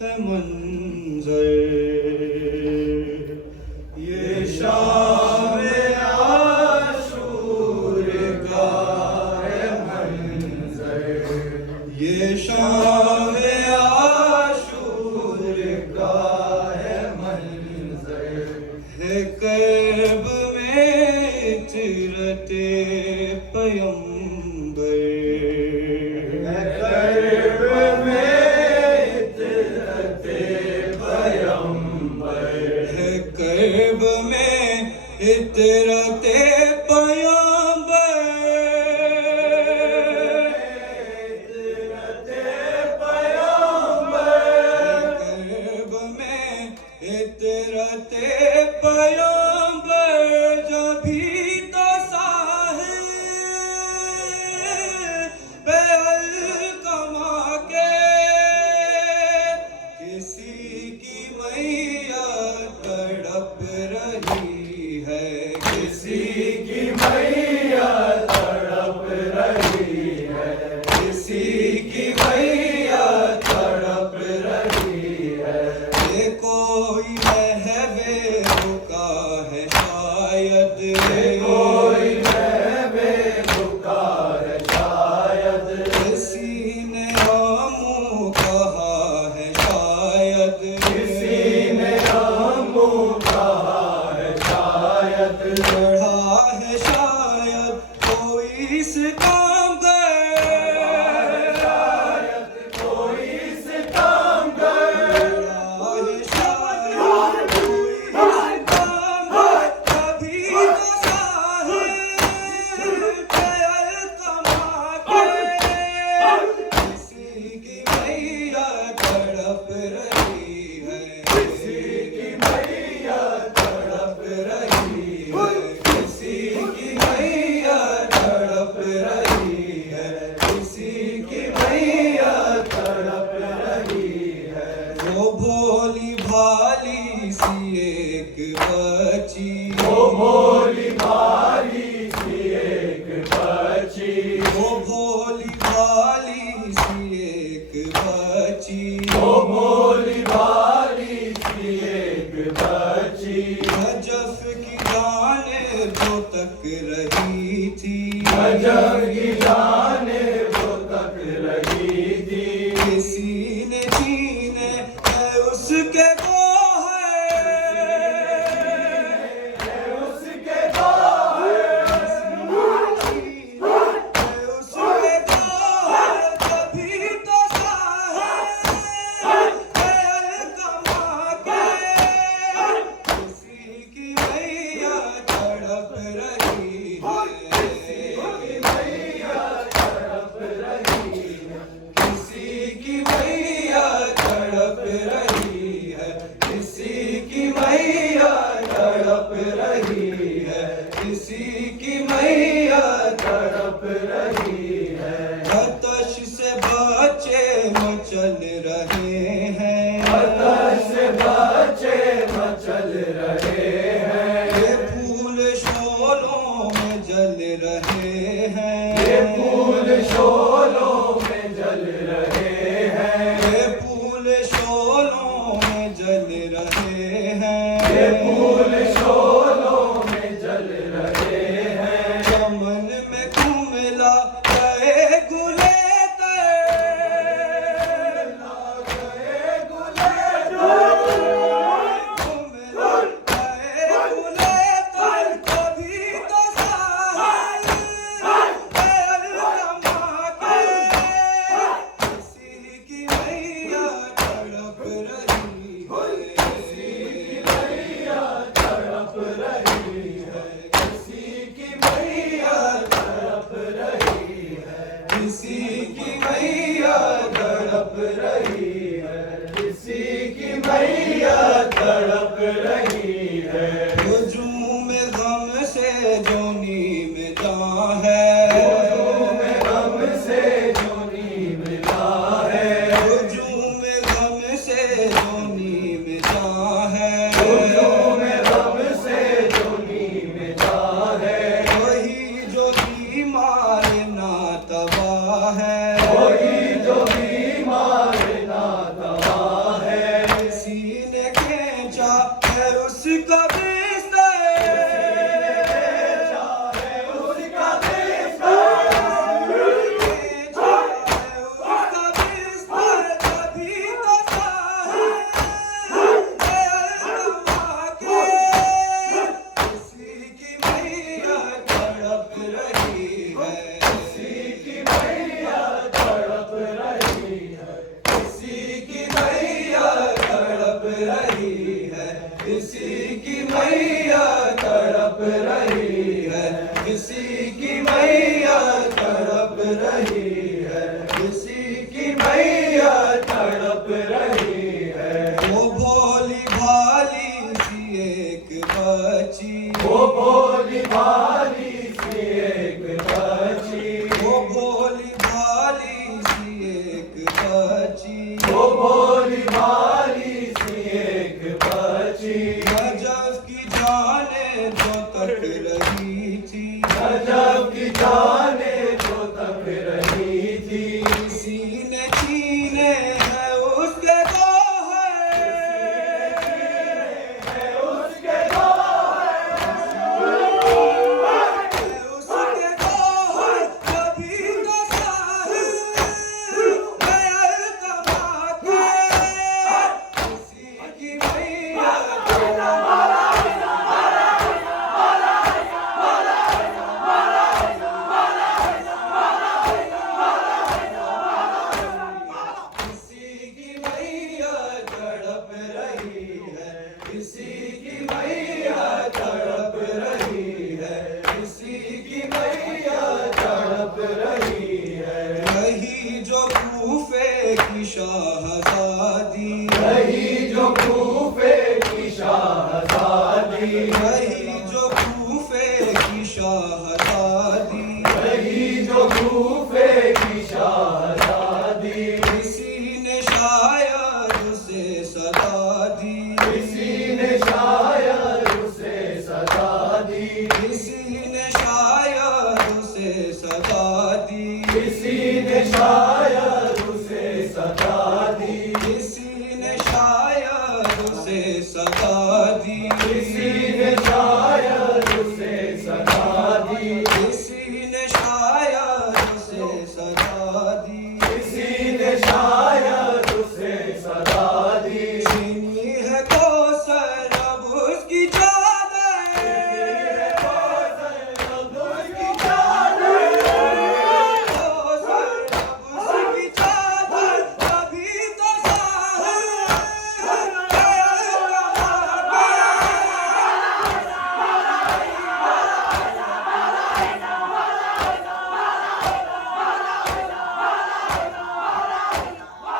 है मंजर, ये शाम आशूर का है मंजर, ये शाम आशूर का है मंजर, है कर्ब में चिरते पयंबर, है कर्ब में चिरते पयंबर, है कर्ब में इतरते पयंबर, इतरते पयंबर, कर्ब में इतरते पयंबर, जब भी तो साहिब कमा के किसी की मैया तड़प रही है, किसी की मैया तड़प रही है, किसी की मैया तड़प रही है, ये कोई महवे रुका है शायद, ये कोई महवे रुका है शायद, किसी ने आमू कहा है शायद, किसी ने आमू कहा है शायद, चढ़ा है शायद कोई इस काम कर, शायद कोई इस काम कर, चढ़ा है शायद कोई इस काम कर, कभी तो साहिब कमा के किसी की मैया तड़प रही है, किसी की मैया तड़प रही है, किसी की मैया तड़प रही है, किसी की मैया तड़प रही है, वो भोली भाली सी एक बच्ची, वो भोली भाली सी एक बच्ची, वो भोली भाली सी एक बच्ची, वो भोली भाली सी एक बच्ची, नजफ की जानिब जो तक रही थी, नजफ की जानिब जो तक रही थी, किसी ने छीने है उसके को है उसके को है, उसके को है, कभी तो साहिब कमा के किसी की मैया तड़प रही है, किसी की मैया तड़प रही है, किसी की मैया तड़प रही है, किसी की मैया तड़प रही है, किसी की मैया तड़प रही है, आतश से बच्चे मचल रहे हैं, आतश से बच्चे मचल रहे हैं, ये फूल शोलों में जल रहे हैं, ये फूल शोलों में जल रहे हैं, ये फूल शोलों में जल रहे हैं, ये फूल शोलों में जल रहे हैं, चमन में कुमिला गए गुले किसी की मैया तड़प रही है, किसी की मैया तड़प रही है, हुजूम में गम से जोनी में जान है, हुजूम में गम से जोनी में जान है, हुजूम में गम से जोनी में जान है, हुजूम में गम से जोनी में जान है, वही जो बीमार ना तबाह है, वही जो बीमार ना तबाह है, भोली भाली सी एक बच्ची, गजब की जाने जो तक रही थी, गजब की जाने जो तक रही थी, सीने छीने है उसके गौहर, है उसके गौहर, उसके गौहर कभी तो साहिल गया कमा के, किसी की मैया किसी की मैया तड़प रही है, किसी की मैया तड़प रही है, किसी की मैया तड़प रही है, वही जो कूफे की शाहज़ादी, वही जो